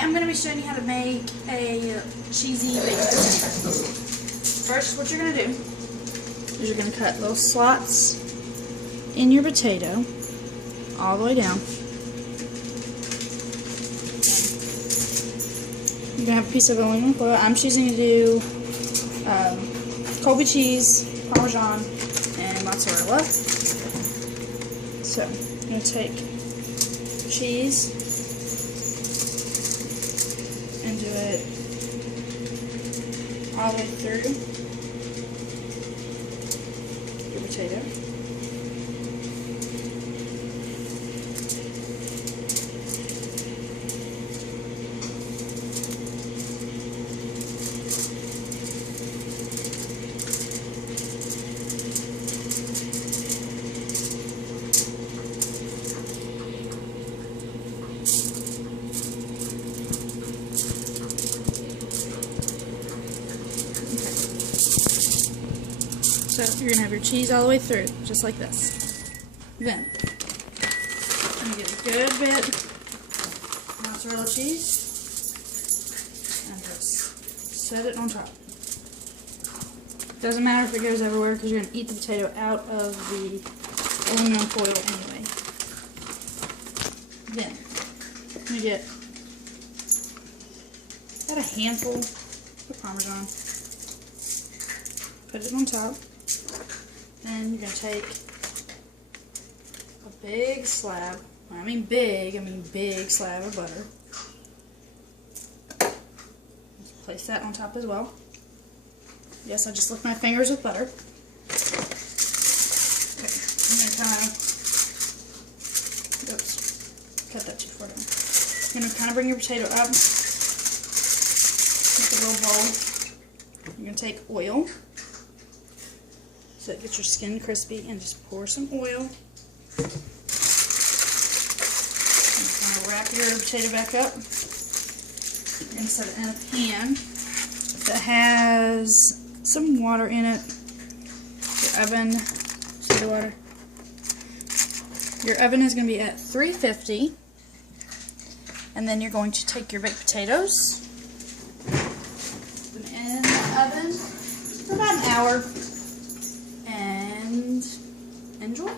I'm going to be showing you how to make a cheesy baked potato. First, what you're going to do is you're going to cut little slots in your potato all the way down. You're going to have a piece of aluminum foil. I'm choosing to do Colby cheese, Parmesan, and mozzarella. So, I'm going to take cheese and do it all the way through your potato. So you're going to have your cheese all the way through, just like this. Then, I'm going to get a good bit of mozzarella cheese and just set it on top. Doesn't matter if it goes everywhere because you're going to eat the potato out of the aluminum foil anyway. Then, I'm going to get about a handful of Parmesan. Put it on top. Then you're going to take a big slab, when I mean big slab of butter. Just place that on top as well. Yes, I just licked my fingers with butter. Okay, I'm going to oops, cut that too far down. You're going to kind of bring your potato up with a little bowl. You're going to take oil. So get your skin crispy and just pour some oil. And kind of wrap your potato back up and set it in a pan that has some water in it. Your oven, see the water? Your oven is going to be at 350, and then you're going to take your baked potatoes, put them in the oven for about an hour. And enjoy.